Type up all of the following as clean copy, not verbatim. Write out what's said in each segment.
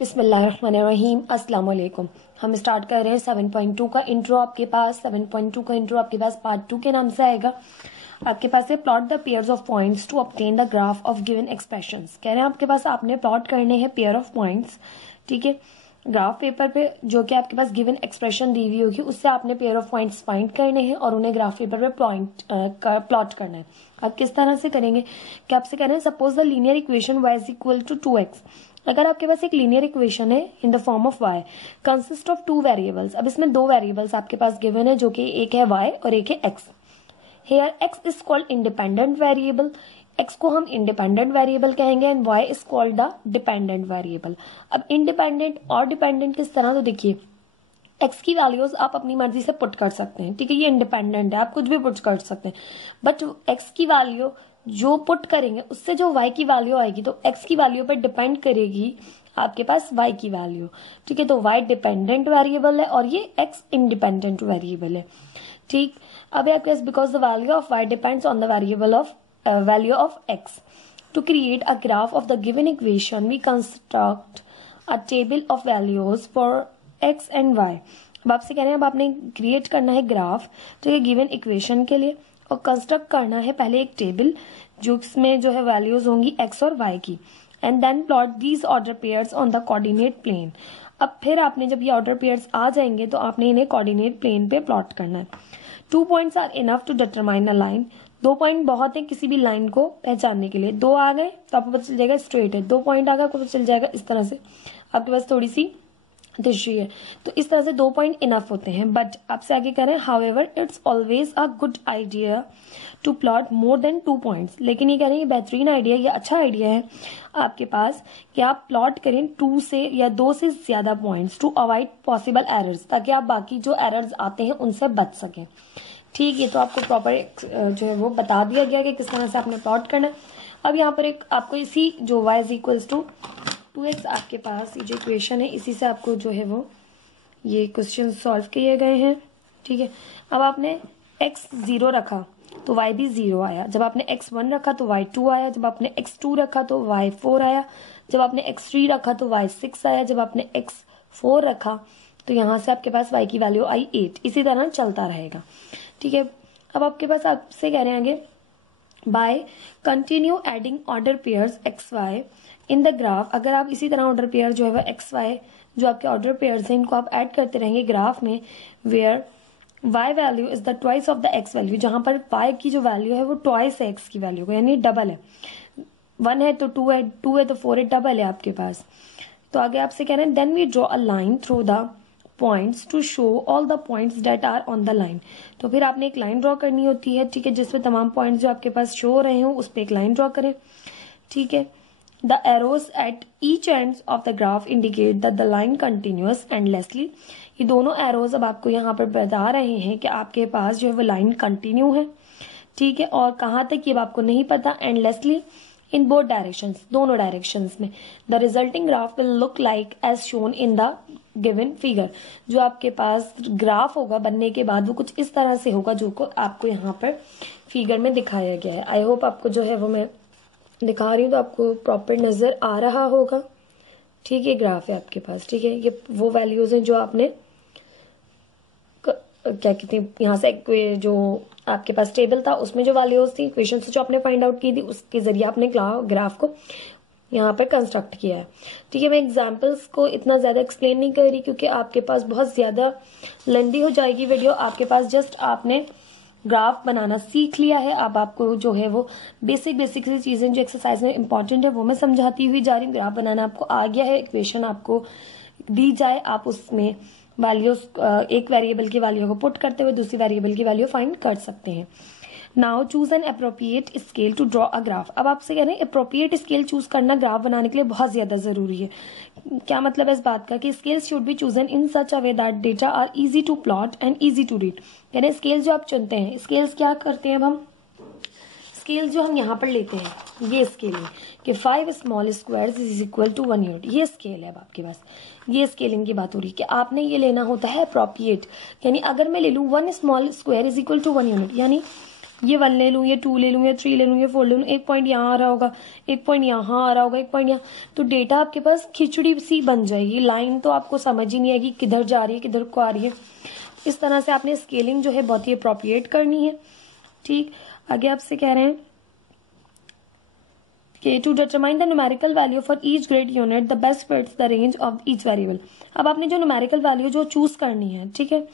बिस्मिल्लाहिर्रहमानिर्रहीम अस्सलाम वालेकुम। हम स्टार्ट कर रहे हैं 7.2 का इंट्रो। आपके पास 7.2 का इंट्रो आपके पास पार्ट 2 के नाम से आएगा। आपके पास है plot the pairs of points to obtain the graph of given expressions. कह रहे हैं आपके पास आपने प्लॉट करने हैं पेयर ऑफ पॉइंट्स, ठीक है, ग्राफ पेपर पे जो कि आपके पास गिवन एक्सप्रेशन दी हुई होगी उससे आपने पेयर ऑफ पॉइंट्स फाइंड करने हैं और उन्हें ग्राफ पेपर पे प्लॉट करना है। आप किस तरह से करेंगे कि आपसे कह रहे हैं suppose the linear equation y is equal to 2x। अगर आपके पास एक लीनियर इक्वेशन है in the form of y consist of two variables. अब इसमें दो वेरिएबल्स आपके पास गिवन है जो कि एक है y और एक है x। Here x is called independent variable, x को हम इंडिपेंडेंट वेरिएबल कहेंगे and y is called the dependent variable. अब इंडिपेंडेंट और डिपेंडेंट किस तरह, तो देखिए x की वैल्यूज आप अपनी मर्जी से पुट कर सकते हैं, ठीक है, ये इंडिपेंडेंट है, आप कुछ भी पुट कर सकते हैं, बट x की वैल्यू जो पुट करेंगे उससे जो y की वैल्यू आएगी तो x की वैल्यू पर डिपेंड करेगी आपके पास y की वैल्यू, ठीक है। तो y डिपेंडेंट वेरिएबल है और ये x इंडिपेंडेंट वेरिएबल है, ठीक। अब आपके पास because the value of y depends on the variable of value of x. To create a graph of the given equation, we construct a table of values for x and y. अब आपसे कह रहे हैं अब आपने create करना है graph तो ये गिवन इक्वेशन के लिए और कंस्ट्रक्ट करना है पहले एक टेबल जो इसमें जो है वैल्यूज होंगी x और y की and then plot these order pairs on the coordinate plane. अब फिर आपने जब ये ऑर्डर पेयर्स आ जाएंगे तो आपने इन्हें कोऑर्डिनेट प्लेन पे प्लॉट करना है। 2 points are enough to determine a line. 2 point बहुत है किसी भी लाइन को पहचानने के लिए। 2 आ गए तो आपको पता चल जाएगा स्ट्रेट है, 2 पॉइंट आ गए आपको पता चल जाएगा इस तरह से आपके पास थोड़ी सी तिरछी है, तो इस तरह से 2 पॉइंट इनफ होते हैं। बट आपसे आगे करें however it's always a good idea to plot more than 2 points. लेकिन ये कह रहे हैं ये बेहतरीन आइडिया, ये अच्छा आइडिया है आपके पास कि आप प्लॉट करें 2 से या 2 से ज्यादा points to avoid possible errors, ताकि आप बाकी जो एरर्स आते हैं उनसे बच सकें, ठीक है। तो आपको प्रॉपर जो है वो बता दिया गया कि किस तरह से आपने प्लॉट करना है। अब यहाँ पर एक आपको इसी जो y is equals to 2x आपके पास ये जो इक्वेशन है इसी से आपको जो है वो ये क्वेश्चन सॉल्व किए गए हैं, ठीक है। अब आपने x 0 रखा तो y भी 0 आया, जब आपने x 1 रखा तो y 2 आया, जब आपने x 2 रखा तो y 4 आया, जब आपने x 3 रखा तो y 6 आया, जब आपने x 4 रखा तो यहाँ से आपके पास y की वैल्यू आई 8। इसी तरह चलता रहेगा, ठीक है। अब आपके पास आपसे कह रहे हैं आगे by continue adding order pairs x y in the graph. अगर आप इसी तरह ऑर्डर पेयर जो है वह एक्स वाई जो आपके ऑर्डर पेयर्स हैं इनको आप ऐड करते रहेंगे ग्राफ में, where y value is the twice of the x value, जहां पर y की जो वैल्यू है वो ट्वाइस है x की वैल्यू को, यानी डबल है। 1 है तो 2 है, 2 है तो 4 है, डबल है आपके पास। तो आगे आपसे कह रहे हैं then we draw a line through the points to show all the points that are on the line. तो फिर आपने एक लाइन ड्रॉ करनी होती है, ठीक है, जिसमें तमाम पॉइंट्स जो आपके पास शो हो रहे हो उस पर एक लाइन ड्रॉ करें, ठीक है। The arrows at each end of the graph indicate that the line continuous endlessly. ये दोनों एरोज अब आपको यहाँ पर बता रहे हैं कि आपके पास जो है वो लाइन कंटिन्यू है, ठीक है, और कहाँ तक ये आपको नहीं पता, एंडलेसली इन बोथ डायरेक्शंस, दोनों डायरेक्शंस में। The resulting graph will look like as shown in the given figure. जो आपके पास ग्राफ होगा बनने के बाद वो कुछ इस तरह से होगा जो को आपको यहाँ पर फिगर में दिखाया गया है। आई होप आपको जो है वो मैं दिखा रही हूँ तो आपको प्रॉपर नजर आ रहा होगा, ठीक है। ग्राफ है आपके पास, ठीक है, ये वो वैल्यूज हैं जो आपने क्या कहते हैं यहाँ से जो आपके पास टेबल था उसमें जो वैल्यूज थी इक्वेशन से जो आपने फाइंड आउट की थी उसके जरिए आपने ग्राफ को यहाँ पर कंस्ट्रक्ट किया है, ठीक है। मैं एग्जांपल्स को इतना ज्यादा एक्सप्लेन नहीं कर रही क्योंकि आपके पास बहुत ज्यादा लेंदी हो जाएगी वीडियो। आपके पास जस्ट आपने ग्राफ बनाना सीख लिया है, अब आपको जो है वो बेसिक सी चीजें जो एक्सरसाइज में इंपॉर्टेंट है वो मैं समझाती हुई जा रही हूँ। ग्राफ बनाना आपको आ गया है, इक्वेशन आपको दी जाए आप उसमें वैल्यूज एक वेरिएबल की वैल्यू को पुट करते हुए दूसरी वेरिएबल की वैल्यू फाइंड कर सकते हैं। Now choose an appropriate scale to draw a graph. अब आपसे कह रहे हैं अप्रोप्रिएट स्केल चूज करना ग्राफ बनाने के लिए बहुत ज्यादा जरूरी है। क्या मतलब है इस बात का कि scale should be chosen in such a way that data are easy to plot and easy to read. कह रहे हैं स्केल जो आप चुनते हैं, स्केल्स क्या करते हैं, अब हम स्केल जो हम यहाँ पर लेते हैं ये स्केल है कि 5 small squares is equal to 1 unit, ये स्केल है अब आपके पास। ये स्केलिंग की बात हो रही है कि आपने ये लेना होता है अप्रोप्रिएट, यानी अगर मैं ले लूँ 1 small square is equal to 1 unit, यानी ये 1 ले लूँ, ये 2 ले लूँ, ये 3 ले लूँ, ये 4 ले लूँ, एक पॉइंट यहाँ आ रहा होगा, एक पॉइंट यहाँ आ रहा होगा, एक पॉइंट यहाँ, तो डेटा आपके पास खिचड़ी सी बन जाएगी। लाइन तो आपको समझ ही नहीं आएगी किधर जा रही है किधर को आ रही है। इस तरह से आपने स्केलिंग जो है बहुत ही अप्रोप्रिएट करनी है। ठीक, आगे आपसे कह रहे हैं कि to determine the numerical value for each grid unit the best fits the range of each variable. अब आपने जो न्यूमेरिकल वैल्यू जो चूज करनी है, ठीक है,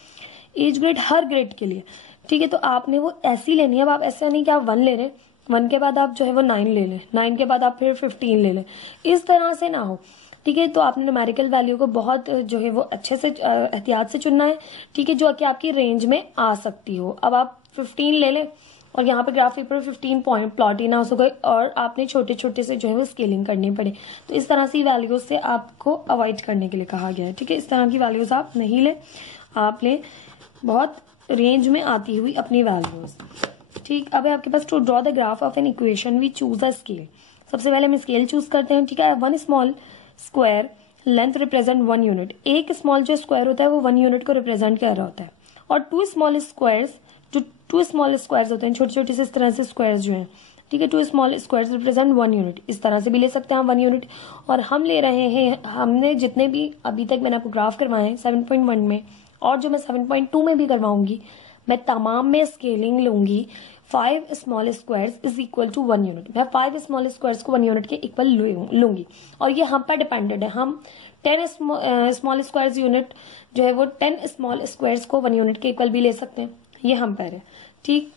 ईच ग्रिड हर ग्रिड के लिए, ठीक है, तो आपने वो ऐसी लेनी है। अब आप ऐसा नहीं कि आप 1 ले रहे, 1 के बाद आप जो है वो 9 ले लें, 9 के बाद आप फिर 15 ले लें, इस तरह से ना हो। ठीक है, तो आपने न्यूमेरिकल वैल्यू को बहुत जो है वो अच्छे से एहतियात से चुनना है। ठीक है, जो कि आपकी रेंज में आ सकती हो। अब आप 15 ले लें और यहाँ पे ग्राफ पेपर 15 पॉइंट प्लॉट ही ना हो सके और आपने छोटे छोटे से जो है वो स्केलिंग करनी पड़े, तो इस तरह की वैल्यूज से आपको अवॉइड करने के लिए कहा गया है। ठीक है, इस तरह की वैल्यूज आप नहीं लें, आप लें बहुत रेंज में आती हुई अपनी वैल्यूज। ठीक, अब आपके पास to draw the graph of an equation we choose a scale. सबसे पहले हम स्केल चूज करते हैं। ठीक है, 1 small square length represent 1 unit. एक स्मॉल जो स्क्वायर होता है वो 1 यूनिट को रिप्रेजेंट कर रहा होता है, और 2 स्मॉल स्क्वायर्स, जो 2 स्मॉल स्क्वायर्स होते हैं, छोटे छोटे से इस तरह से स्क्वायर्स जो हैं, ठीक है, 2 स्मॉल स्क्वायर्स रिप्रेजेंट 1 यूनिट। इस तरह से भी ले सकते हैं हम 1 यूनिट। और हम ले रहे हैं, हमने जितने भी अभी तक मैंने आपको ग्राफ करवाए हैं 7.1 में और जो मैं 7.2 में भी करवाऊंगी, मैं तमाम में स्केलिंग लूंगी 5 small squares is equal to 1 unit. मैं 5 स्मॉल स्क्वायर्स को 1 यूनिट के इक्वल लूंगी, और ये हम पर डिपेंडेड है। हम 10 स्मॉल स्क्वायर्स यूनिट जो है वो 10 स्मॉल स्क्वायर्स को 1 यूनिट के इक्वल भी ले सकते हैं, ये हम पर है। ठीक,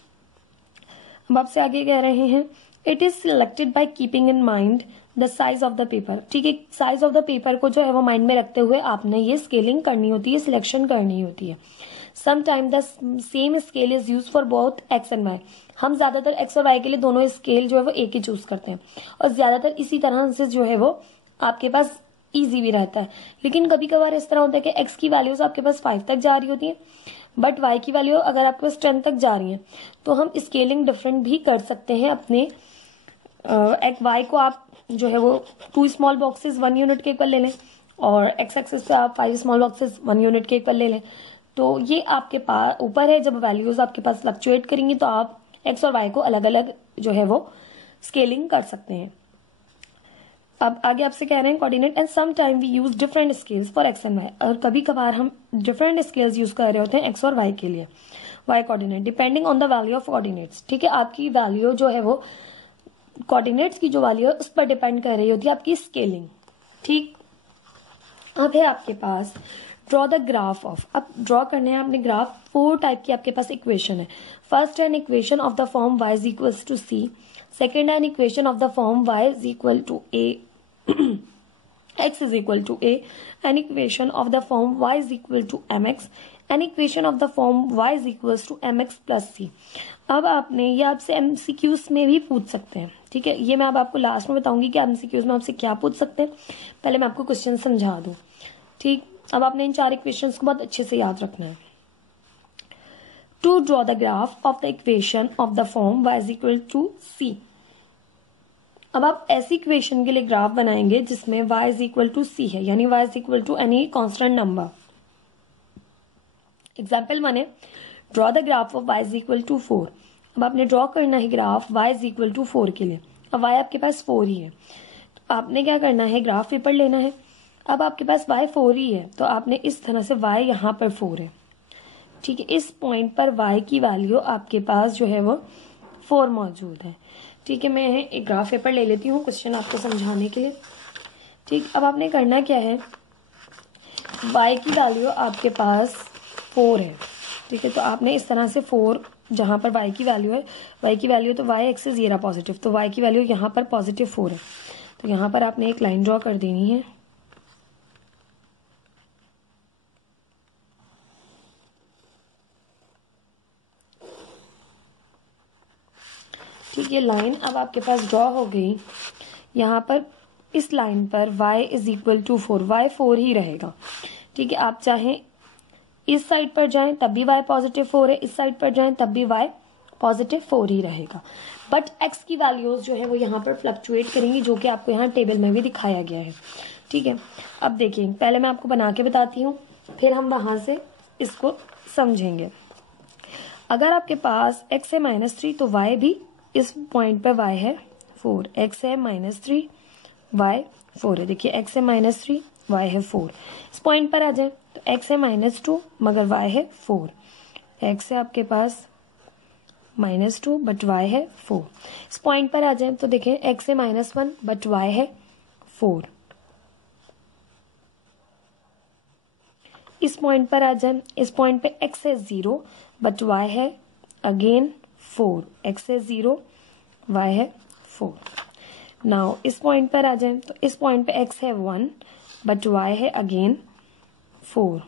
अब आपसे आगे कह रहे हैं it is selected by keeping in mind the size of the paper. ठीक है, साइज ऑफ द पेपर को जो है वो माइंड में रखते हुए आपने ये स्केलिंग करनी होती है, सिलेक्शन करनी होती है। Sometime the same scale is use for both x and y. हम ज्यादातर एक्स और वाई के लिए दोनों स्केल जो है वो एक ही चूज करते हैं, और ज्यादातर इसी तरह से जो है वो आपके पास इजी भी रहता है। लेकिन कभी कभार इस तरह होता है कि एक्स की वैल्यूज आपके पास 5 तक जा रही होती है, बट वाई की वैल्यू अगर आपके पास 10 तक जा रही है, तो हम स्केलिंग डिफरेंट भी कर सकते हैं अपने वाई को। आप जो है वो 2 स्मॉल बॉक्सेस 1 यूनिट के इक्वल ले लें, और एक्स एक्सिस पे आप 5 स्मॉल बॉक्सेस 1 यूनिट के इक्वल ले लें। तो ये आपके पास ऊपर है, जब वैल्यूज आपके पास फ्लक्चुएट करेंगी तो आप एक्स और वाई को अलग अलग जो है वो स्केलिंग कर सकते हैं। अब आगे आपसे कह रहे हैं coordinate and some time we use different scales for x and y. और कभी कभार हम डिफरेंट स्केल्स यूज कर रहे होते हैं एक्स और वाई के लिए, y coordinate depending on the value of coordinates. ठीक है, आपकी वैल्यू जो है वो कोऑर्डिनेट्स की जो वैल्यू है उस पर डिपेंड कर रही होती है आपकी स्केलिंग। ठीक, अब है आपके पास ड्रॉ द ग्राफ ऑफ। अब ड्रॉ करने हैं आपने ग्राफ। 4 टाइप की आपके पास इक्वेशन है। फर्स्ट है an equation of the form y is equal to C. Second है an equation of the form y is equal to a x is equal to a, an equation of the form y is equal to mx, an equation of the form y is equals to mx plus c। अब आपने ये आपसे MCQs में भी पूछ सकते हैं। ठीक है, ये मैं अब आपको लास्ट में बताऊंगी कि एमसीक्यूज में आपसे क्या पूछ सकते हैं, पहले मैं आपको क्वेश्चन समझा दूं। ठीक, अब आपने इन 4 इक्वेशंस को बहुत अच्छे से याद रखना है। To draw the graph of the equation of the form y is equal to c। अब आप ऐसी इक्वेशन के लिए ग्राफ बनाएंगे जिसमें y is equal to C है, यानी y is equal to any constant number. Example 1 है draw the graph of y is equal to 4। अब आपने ड्रॉ करना है graph y is equal to 4 के लिए। अब y आपके पास 4 ही है, तो आपने क्या करना है, ग्राफ पेपर लेना है। अब आपके पास y 4 ही है, तो आपने इस तरह से y यहाँ पर 4 है। ठीक है, इस पॉइंट पर y की वैल्यू आपके पास जो है वो 4 मौजूद है। ठीक है, मैं एक ग्राफ पेपर ले लेती हूँ क्वेश्चन आपको समझाने के लिए। ठीक, अब आपने करना क्या है, y की वैल्यू आपके पास 4 है। ठीक है, तो आपने इस तरह से 4 जहाँ पर y की वैल्यू है, y की वैल्यू तो y एक्सिस ये रहा पॉजिटिव, तो y की वैल्यू यहाँ पर पॉजिटिव 4 है, तो यहाँ पर आपने एक लाइन ड्रॉ कर देनी है। ठीक, ये लाइन अब आपके पास ड्रॉ हो गई। यहाँ पर इस लाइन पर y is equal to 4, y 4 ही रहेगा। ठीक है, आप चाहें इस साइड पर जाएं तब भी y पॉजिटिव 4 है, इस साइड पर जाएं तब भी y पॉजिटिव 4 ही रहेगा। बट x की वैल्यूज जो है वो यहाँ पर फ्लक्चुएट करेंगी, जो कि आपको यहाँ टेबल में भी दिखाया गया है। ठीक है, अब देखिए, पहले मैं आपको बना के बताती हूँ, फिर हम वहां से इसको समझेंगे। अगर आपके पास x है -3 तो y भी इस पॉइंट पे y है 4, x है -3 y 4 है। देखिए x है -3 y है 4। इस पॉइंट पर आ जाए तो x है -2 मगर y है 4, x है आपके पास -2 बट y है 4। इस पॉइंट पर आ जाए तो देखें x है -1 बट y है 4। इस पॉइंट पर आ जाए, इस पॉइंट पे x है 0 बट y है अगेन 4, x है 0 y है 4। नाउ इस पॉइंट पर आ जाए तो इस पॉइंट पे x है 1 बट y है अगेन 4।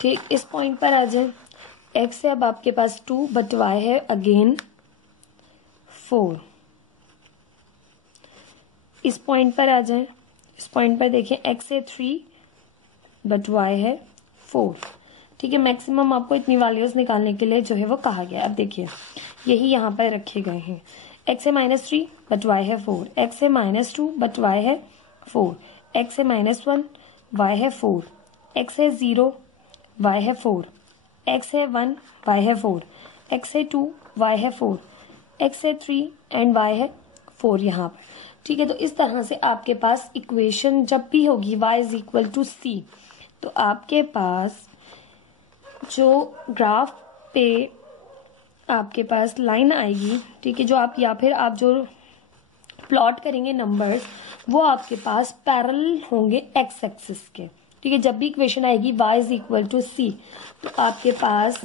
ठीक, इस पॉइंट पर आ जाए, x है अब आपके पास 2 बट y है अगेन 4। इस पॉइंट पर आ जाए, इस पॉइंट पर देखें x है 3 बट y है 4। ठीक है, मैक्सिमम आपको इतनी वैल्यूज निकालने के लिए जो है वो कहा गया। अब देखिए यही यहाँ पर रखे गए हैं, x है -3 बट y है 4, x है -2 बट y है 4, x है -1 y है 4, x है 0 y है 4, x है 1 y है 4, x है 2 y है 4, x है 3 एंड y है 4 यहाँ पर। ठीक है, तो इस तरह से आपके पास इक्वेशन जब भी होगी y is equal to c, तो आपके पास जो ग्राफ पे आपके पास लाइन आएगी, ठीक है, जो आप या फिर आप जो प्लॉट करेंगे नंबर्स, वो आपके पास पैरेलल होंगे एक्स एक्सिस के। ठीक है, जब भी इक्वेशन आएगी y is equal to c, तो आपके पास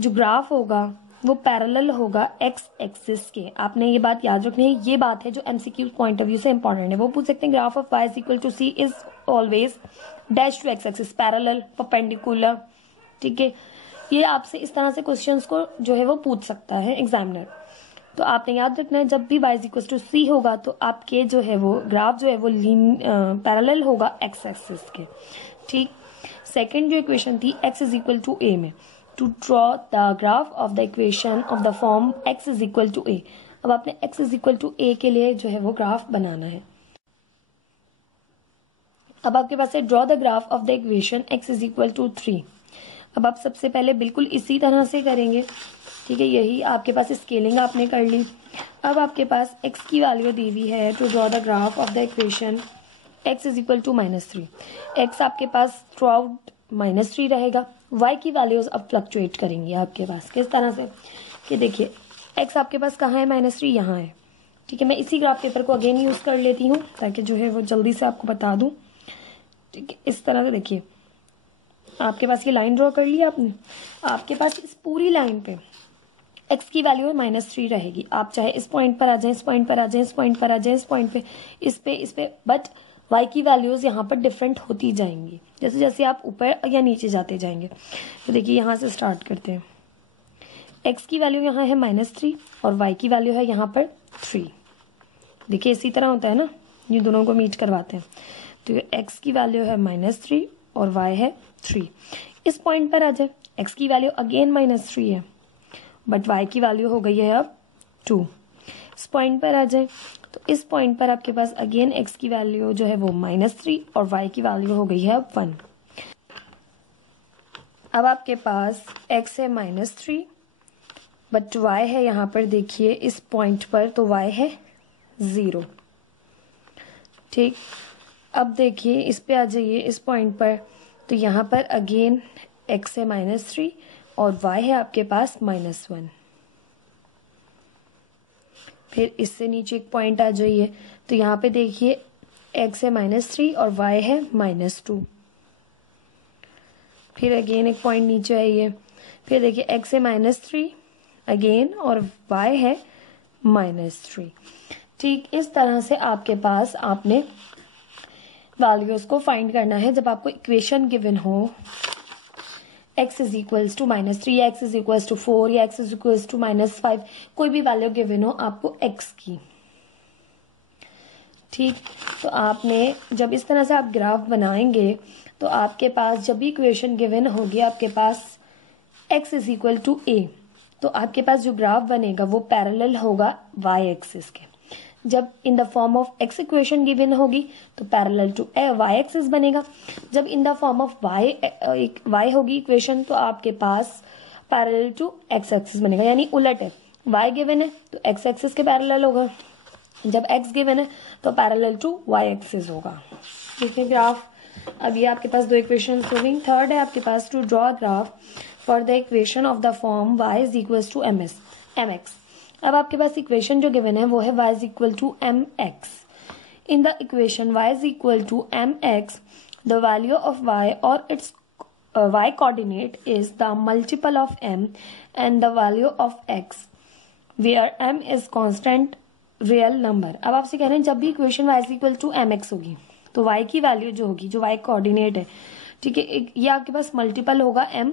जो ग्राफ होगा वो पैरेलल होगा एक्स एक्सिस के। आपने ये बात याद रखनी है, ये बात है जो एमसीक्यू पॉइंट ऑफ व्यू से इंपॉर्टेंट है। वो पूछ सकते हैं graph of y is equal to c is always dash to X axis, parallel, perpendicular. ठीक है, ये आपसे इस तरह से क्वेश्चंस को जो है वो पूछ सकता है एग्जामिनर। तो आपने याद रखना है जब भी y is equal to c होगा तो आपके जो है वो ग्राफ जो है वो पैरेलल होगा एक्स एक्सिस के। ठीक, सेकंड जो इक्वेशन थी x is equal to a में, to draw the graph of the equation of the form x is equal to a। अब आपने x is equal to a के लिए जो है वो ग्राफ बनाना है। अब आपके पास है draw the graph of the equation x is equal to 3। अब आप सबसे पहले बिल्कुल इसी तरह से करेंगे। ठीक है, यही आपके पास स्केलिंग आपने कर ली। अब आपके पास x की वैल्यू दी हुई है to draw the graph of the equation x is equal to -3। x आपके पास थ्रू आउट -3 रहेगा। y की वैल्यूज अब फ्लक्चुएट करेंगी आपके पास किस तरह से कि देखिए x आपके पास कहाँ है, -3 यहाँ है। ठीक है, मैं इसी ग्राफ पेपर को अगेन यूज कर लेती हूँ ताकि जो है वो जल्दी से आपको बता दूं। ठीक है, इस तरह से देखिए आपके पास ये लाइन ड्रॉ कर ली आपने, आपके पास इस पूरी लाइन पे x की वैल्यू है -3 रहेगी। आप चाहे इस पॉइंट पर आ जाए, इस पॉइंट पर आ जाए, इस पॉइंट पर आ जाए, इस पॉइंट पे, इस पे, बट y की वैल्यूज यहाँ पर डिफरेंट होती जाएंगी जैसे जैसे आप ऊपर या नीचे जाते जाएंगे। तो देखिए यहाँ से स्टार्ट करते हैं। x की वैल्यू यहाँ है -3 और y की वैल्यू है यहाँ पर 3। देखिए इसी तरह होता है ना, ये दोनों को मीट करवाते हैं। तो x की वैल्यू है -3 और y है 3। इस पॉइंट पर आ जाए, x की वैल्यू अगेन -3 है बट y की वैल्यू हो गई है अब 2। इस पॉइंट पर आ जाए तो इस पॉइंट पर आपके पास अगेन x की वैल्यू जो है वो -3 और y की वैल्यू हो गई है अब 1। अब आपके पास x है -3 बट y है यहाँ पर देखिए इस पॉइंट पर, तो y है 0। ठीक, अब देखिए इस पे आ जाइए इस पॉइंट पर, तो यहाँ पर अगेन x है -3 और y है आपके पास -1। फिर इससे नीचे एक पॉइंट आ जाइए तो यहाँ पे देखिए x है -3 और y है -2। फिर अगेन एक पॉइंट नीचे आइए, फिर देखिए x है -3 अगेन और y है -3। ठीक, इस तरह से आपके पास आपने वैल्यूज को फाइंड करना है जब आपको इक्वेशन गिवन हो x इज इक्वल्स टू -3 या x इज इक्वल्स टू 4 या x इज इक्वल्स टू -5, कोई भी वैल्यू गिवन हो आपको x की। ठीक, तो आपने जब इस तरह से आप ग्राफ बनाएंगे तो आपके पास जब भी इक्वेशन गिवन होगी आपके पास x is equal to a, तो आपके पास जो ग्राफ बनेगा वो पैरेलल होगा y एक्सिस के। जब in the form of X equation given होगी तो पैरेलल टू वाई एक्सिस बनेगा। जब in the form of Y होगी इक्वेशन तो आपके पास पैरेलल टू एक्स एक्सिस बनेगा, यानी उलट है, वाई गिवन है तो एक्स एक्सिस के पैरेलल होगा, जब एक्स गिवन है तो पैरेलल टू वाई एक्सिस होगा। ठीक है ग्राफ। अब ये आपके पास दो इक्वेशन हो गई। थर्ड है आपके पास to draw graph for the equation of the form y is equal to mx। अब आपके पास इक्वेशन जो गिवन है वो है y is equal to mx। In the equation y is equal to mx the value of y और its y coordinate is the multiple of m and the value of x where m is constant real number। अब आपसे कह रहे हैं जब भी equation y is equal to mx होगी तो y की वैल्यू जो होगी, जो y कोऑर्डिनेट है, ठीक है, ये आपके पास मल्टीपल होगा m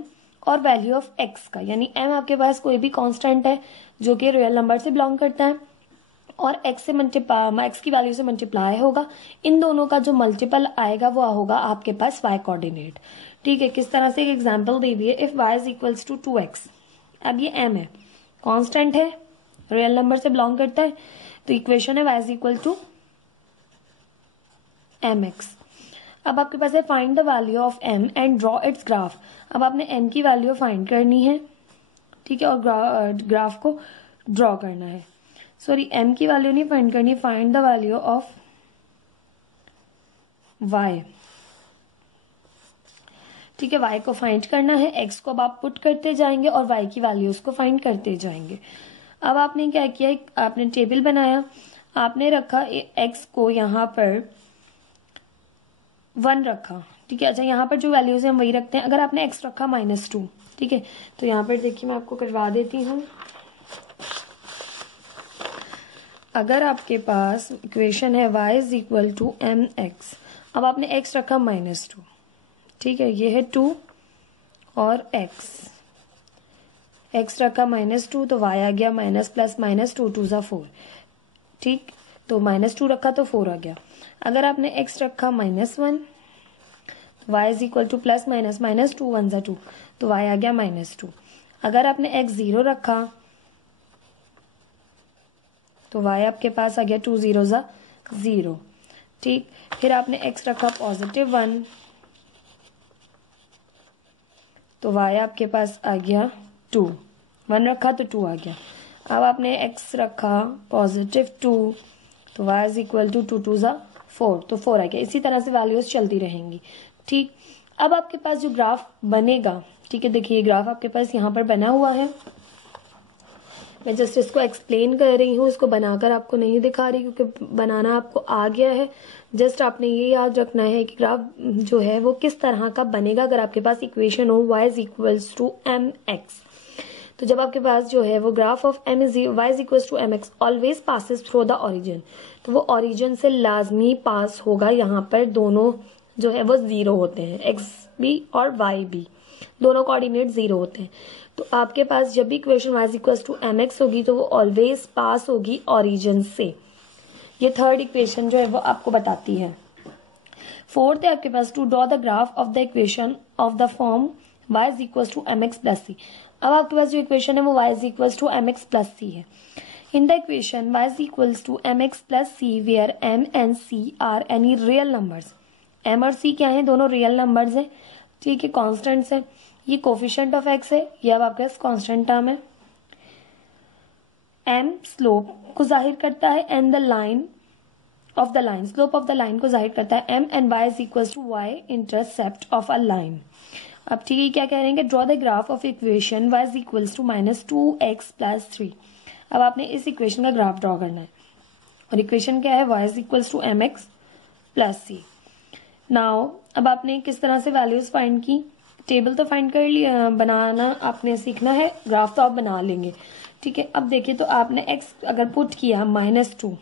और वैल्यू ऑफ x का, यानी m आपके पास कोई भी कांस्टेंट है जो कि रियल नंबर से बिलोंग करता है और x से x की वैल्यू से मल्टीप्लाई होगा। इन दोनों का जो मल्टीपल आएगा वो होगा आपके पास y कोऑर्डिनेट। ठीक है, किस तरह से एक एग्जांपल दे दिए, if y is equals to 2x। अब ये m है, कांस्टेंट है, रियल नंबर से बिलोंग करता है, तो इक्वेशन है y is equal to mx। अब आपके पास है find the value of m and draw its graph. अब आपने m की वैल्यू फाइंड करनी है, ठीक है, और ग्राफ को ड्रॉ करना है। सॉरी, m की वैल्यू नहीं फाइंड करनी, find the value of y। ठीक है, y को फाइंड करना है, x को अब आप पुट करते जाएंगे और y की वैल्यूज को फाइंड करते जाएंगे। अब आपने क्या किया, आपने टेबल बनाया, आपने रखा x को यहाँ पर 1 रखा, ठीक है। अच्छा, यहाँ पर जो वैल्यूज है हम वही रखते हैं। अगर आपने x रखा -2, ठीक है, तो यहाँ पर देखिए मैं आपको करवा देती हूँ। अगर आपके पास इक्वेशन है y is equal to mx, अब आपने x रखा -2, ठीक है, ये है 2 और x रखा -2 तो y आ गया माइनस प्लस -2 2 ज़ा 4, ठीक, तो -2 रखा तो 4 आ गया। अगर आपने x रखा -1 तो y is equal two plus minus -2 1 ज़ा 2 तो y आ गया -2। अगर आपने x 0 रखा तो y आपके पास आ गया 2 0 ज़ा 0, ठीक। फिर आपने x रखा +1 तो y आपके पास आ गया 2, 1 रखा तो 2 आ गया। अब आपने x रखा +2 तो y इज इक्वल टू 2 2 ज़ा 4 तो 4 आ गया। इसी तरह से वैल्यूज चलती रहेंगी, ठीक। अब आपके पास जो ग्राफ बनेगा, ठीक है, देखिए ग्राफ आपके पास यहाँ पर बना हुआ है, मैं जस्ट इसको एक्सप्लेन कर रही हूँ, इसको बनाकर आपको नहीं दिखा रही क्योंकि बनाना आपको आ गया है। जस्ट आपने ये याद रखना है कि ग्राफ जो है वो किस तरह का बनेगा अगर आपके पास इक्वेशन हो y is equals to mx। तो जब आपके पास जो है वो graph of y is equals to mx always passes through the origin, तो वो ओरिजिन से लाजमी पास होगा। यहाँ पर दोनों जो है वो 0 होते हैं, x भी और y भी, दोनों कोऑर्डिनेट 0 होते हैं। तो आपके पास जब भी equation y is equals to mx होगी तो वो ऑलवेज पास होगी ओरिजिन से। ये थर्ड इक्वेशन जो है वो आपको बताती है। फोर्थ है आपके पास to draw the graph of the equation of the form y is equals to mx plus c। अब आपके पास जो इक्वेशन है वो y is equals to mx plus c है। In the equation y is equals to mx plus c where m and c are any real numbers. m और c क्या है, दोनों रियल नंबर्स हैं, ठीक है, कॉन्स्टेंट्स है। ये कोफिशिएंट ऑफ x है, ये अब आपके पास कॉन्स्टेंट टर्म है। m स्लोप को जाहिर करता है and the line of the line, slope of the line को जाहिर करता है m and y is equals to y intercept of a line. अब ठीक है, क्या कह रहे हैं, draw the graph of equation y is equals to -2x plus 3। अब आपने इस इक्वेशन का ग्राफ ड्रॉ करना है और इक्वेशन क्या है, y is equals to mx plus c। Now अब आपने किस तरह से वैल्यूज फाइंड की, टेबल तो फाइंड कर लिया, बनाना आपने सीखना है, ग्राफ तो आप बना लेंगे, ठीक है। अब देखिए तो आपने x अगर पुट किया -2,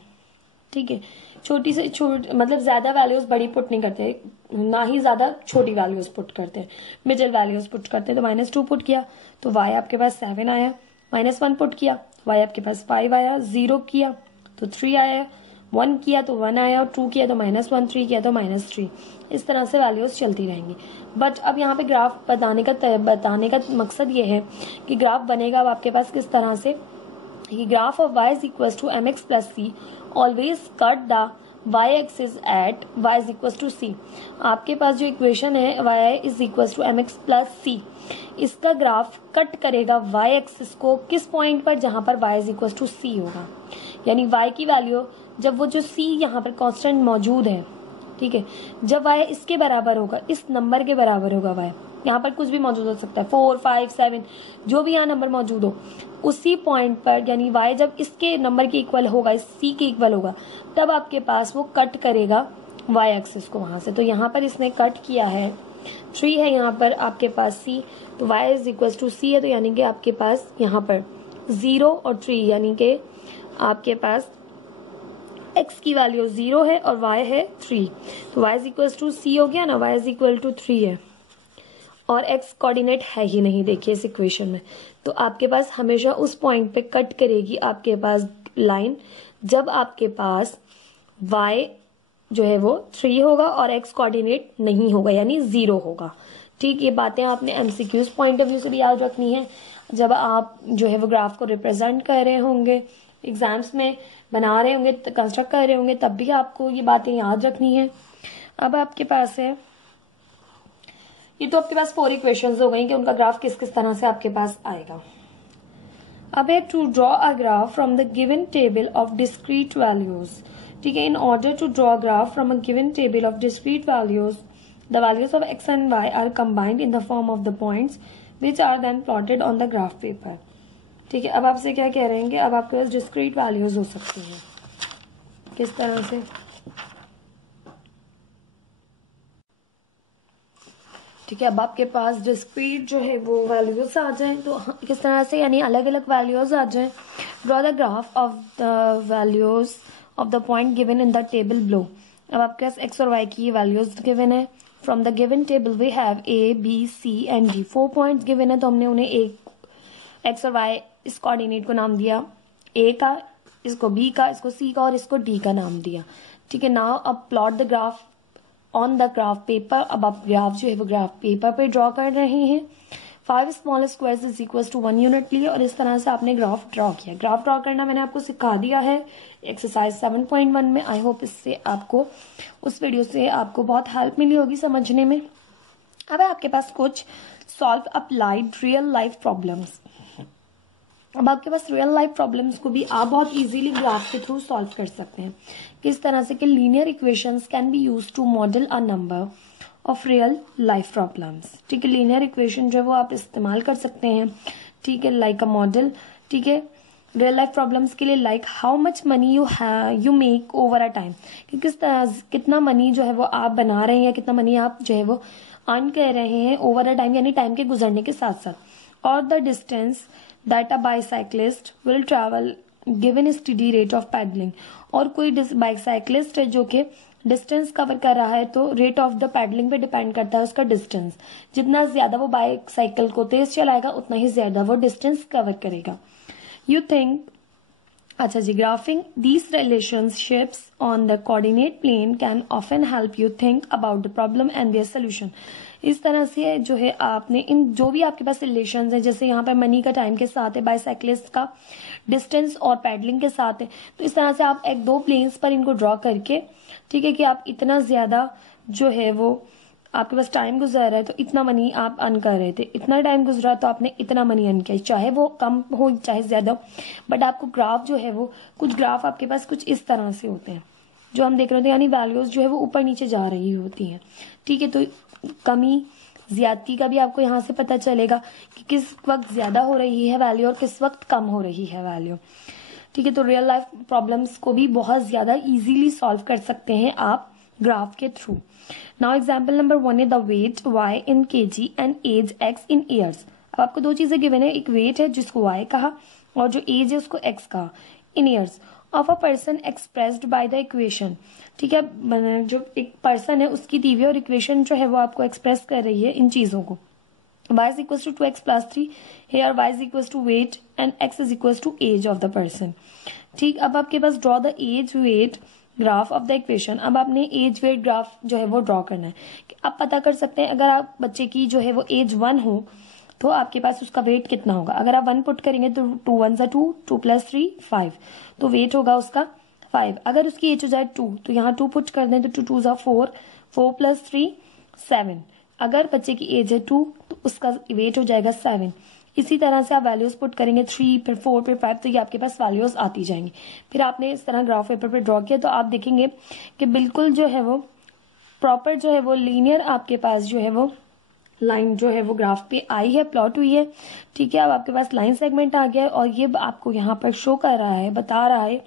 ठीक है, छोटी से छोटी मतलब ज्यादा वैल्यूज बड़ी पुट नहीं करते, ना ही ज्यादा छोटी वैल्यूज पुट करते हैं, मिडिल वैल्यूज पुट करते हैं। तो -2 पुट किया तो y आपके पास 7 आया, -1 पुट किया y आपके पास 5 आया, 0 किया तो 3 आया, 1 किया तो 1 आया, और 2 किया तो -1, 3 किया तो -3। इस तरह से वैल्यूज चलती रहेंगी। बट अब यहाँ पे ग्राफ बताने का मकसद ये है कि ग्राफ बनेगा अब आपके पास किस तरह से, graph of y is equal to mx plus C, always cut the y axis at y is equal to C. आपके पास जो इक्वेशन है y is equal to mx plus C, इसका ग्राफ कट करेगा y एक्सिस को किस point पर, जहां पर y is equal to C होगा। यानी y की वैल्यू जब वो जो c यहाँ पर कांस्टेंट मौजूद है, ठीक है, जब y इसके बराबर होगा, इस नंबर के बराबर होगा y, यहाँ पर कुछ भी मौजूद हो सकता है, 4, 5, 7 जो भी यहाँ नंबर मौजूद हो, उसी पॉइंट पर यानी y जब इसके नंबर के इक्वल होगा, इस c के इक्वल होगा, तब आपके पास वो कट करेगा y एक्सिस को वहां से। तो यहाँ पर इसने कट किया है, 3 है यहाँ पर आपके पास c, तो y is equal to c है, तो यानी कि आपके पास यहाँ पर 0 और 3 यानी कि आपके पास x की वैल्यू 0 है और y है 3, तो y is equal to c हो गया ना, y इज इक्वल टू 3 है और x कोऑर्डिनेट है ही नहीं देखिए इस इक्वेशन में, तो आपके पास हमेशा उस पॉइंट पे कट करेगी आपके पास लाइन जब आपके पास y जो है वो 3 होगा और x कोऑर्डिनेट नहीं होगा यानी 0 होगा। ठीक, ये बातें आपने एमसीक्यूज पॉइंट ऑफ व्यू से भी याद रखनी है जब आप जो है वो ग्राफ को रिप्रेजेंट कर रहे होंगे, एग्जाम्स में बना रहे होंगे, कंस्ट्रक्ट कर रहे होंगे, तब भी आपको ये बातें याद रखनी है। अब आपके पास है, ये तो आपके पास 4 इक्वेशंस हो गई कि उनका ग्राफ किस किस तरह से आपके पास आएगा। अब है to draw a graph from the given table of discrete values. ठीक है, in order to draw a graph from a given table of discrete values, the values of x and y are combined in the form of the points which are then plotted on the graph paper. ठीक है, अब आपसे क्या कह रहे हैं कि अब आपके पास डिस्क्रीट वैल्यूज हो सकती हैं, किस तरह से, ठीक है, अब आपके पास डिस्क्रीट जो है वो वैल्यूज आ जाएं तो किस तरह से, यानी अलग अलग वैल्यूज आ जाएं। Draw the graph of the values of the point given in the table below. अब आपके पास x और y की वैल्यूज गिवन है, from the given table we have a b c and d, 4 points given है, तो हमने उन्हें एक x और y इस कोऑर्डिनेट को नाम दिया a का, इसको b का, इसको c का और इसको d का नाम दिया। ठीक है, नाउ अब plot the graph on the graph paper. अब आप ग्राफ जो है वो ग्राफ पेपर पे ड्रॉ कर रहे हैं। 5 small squares is equal to 1 unit लिए और इस तरह से आपने ग्राफ ड्रॉ किया। ग्राफ ड्रॉ करना मैंने आपको सिखा दिया है एक्सरसाइज 7.1 में। आई होप इससे आपको, उस वीडियो से आपको बहुत हेल्प मिली होगी समझने में। अब है आपके पास कुछ solve applied real life problems. अब आपके पास रियल लाइफ प्रॉब्लम्स को भी आप बहुत इजीली ग्राफ के थ्रू सॉल्व कर सकते हैं। किस तरह से कि linear equations can be used to model a number of real life problems. ठीक है, लीनियर इक्वेशन जो है वो आप इस्तेमाल कर सकते हैं। ठीक है, लाइक अ मॉडल। ठीक है, रियल लाइफ प्रॉब्लम्स के लिए like how much money you make over a time, कि किस तरह कितना मनी जो है वो आप बना रहे हैं या कितना मनी आप जो है वो अर्न कर रहे हैं ओवर अ टाइम, यानी टाइम के गुजरने के साथ साथ। और the distance that a bicyclist will travel given steady rate of pedalling. और कोई बाईसाइक्लिस्ट है जो कि डिस्टेंस कवर कर रहा है, तो रेट ऑफ द पैडलिंग पे डिपेंड करता है उसका डिस्टेंस। जितना ज्यादा वो बाइक साइकिल को तेज चलाएगा उतना ही ज्यादा वो डिस्टेंस कवर करेगा। यू थिंक, अच्छा जी, graphing these relationships on the coordinate plane can often help you think about the problem and their solution. इस तरह से जो है आपने इन जो भी आपके पास रिलेशंस है, जैसे यहाँ पर मनी का टाइम के साथ है, बाईसाइक्लिस्ट का डिस्टेंस और पैडलिंग के साथ है, तो इस तरह से आप एक दो प्लेन्स पर इनको ड्रॉ करके, ठीक है, कि आप इतना ज्यादा जो है वो आपके पास टाइम गुजर रहा है तो इतना मनी आप अर्न कर रहे थे, इतना टाइम गुजरा तो आपने इतना मनी अर्न किया, चाहे वो कम हो चाहे ज्यादा। बट आपको ग्राफ जो है वो, कुछ ग्राफ आपके पास कुछ इस तरह से होते हैं जो हम देख रहे होते हैं, यानी वैल्यूज जो है वो ऊपर नीचे जा रही होती हैं। ठीक है, तो कमी ज्यादती का भी आपको यहाँ से पता चलेगा कि किस वक्त ज्यादा हो रही है वैल्यू और किस वक्त कम हो रही है वैल्यू। ठीक है, तो रियल लाइफ प्रॉब्लम्स को भी बहुत ज्यादा इजीली सॉल्व कर सकते हैं आप ग्राफ के थ्रू। नाउ एग्जाम्पल नंबर 1 है the weight y in kg and age x in years. अब आपको दो चीजें गिवन है, एक वेट है जिसको y कहा और जो एज है उसको x कहा, इन years of a person expressed by the equation. ठीक है, जो एक पर्सन है उसकी दी हुई और इक्वेशन जो है वो आपको एक्सप्रेस कर रही है इन चीजों को। y is equals to 2x plus 3, here y is equals to weight and x is equals to age of the person। ठीक, अब आपके पास draw the age weight graph of the equation. अब आपने एज वेट ग्राफ जो है वो draw करना है। आप पता कर सकते हैं, अगर आप बच्चे की जो है वो एज 1 हो तो आपके पास उसका वेट कितना होगा। अगर आप 1 पुट करेंगे तो 2 1 2, 2 + 3 5, तो वेट होगा उसका 5। अगर उसकी एज हो जाए 2 तो यहाँ 2 पुट कर दें तो 2 2 4, 4 + 3 7। अगर बच्चे की एज है 2 तो उसका वेट हो जाएगा 7। इसी तरह से आप वैल्यूज पुट करेंगे 3 फिर 4 फिर 5, तो ये आपके पास वैल्यूज आती जाएंगी। फिर आपने इस तरह ग्राफ पेपर पे ड्रॉ किया तो आप देखेंगे कि बिल्कुल जो है वो प्रॉपर जो है वो लीनियर आपके पास जो है वो लाइन जो है वो ग्राफ पे आई है, प्लॉट हुई है। ठीक है, अब आपके पास लाइन सेगमेंट आ गया है और ये आपको यहाँ पर शो कर रहा है, बता रहा है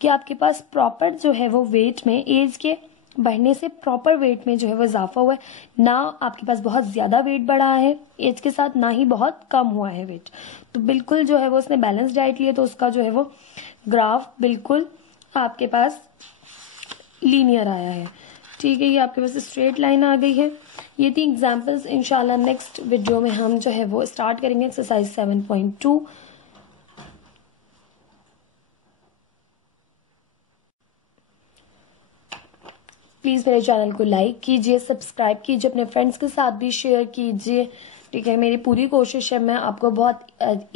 कि आपके पास प्रॉपर जो है वो वेट में एज के बढ़ने से प्रॉपर वेट में जो है वो इजाफा हुआ है। ना आपके पास बहुत ज्यादा वेट बढ़ा है एज के साथ, ना ही बहुत कम हुआ है वेट। तो बिल्कुल जो है वो उसने बैलेंस डाइट लिया तो उसका जो है वो ग्राफ बिल्कुल आपके पास लीनियर आया है। ठीक है, ये आपके पास स्ट्रेट लाइन आ गई है। ये थी एग्जांपल्स। इंशाल्लाह नेक्स्ट वीडियो में हम जो है वो स्टार्ट करेंगे एक्सरसाइज 7.2। प्लीज मेरे चैनल को लाइक कीजिए, सब्सक्राइब कीजिए, अपने फ्रेंड्स के साथ भी शेयर कीजिए। ठीक है, मेरी पूरी कोशिश है मैं आपको बहुत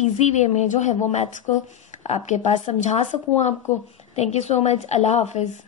इजी वे में जो है वो मैथ्स को आपके पास समझा सकूं आपको। Thank you so much. Allah Hafiz.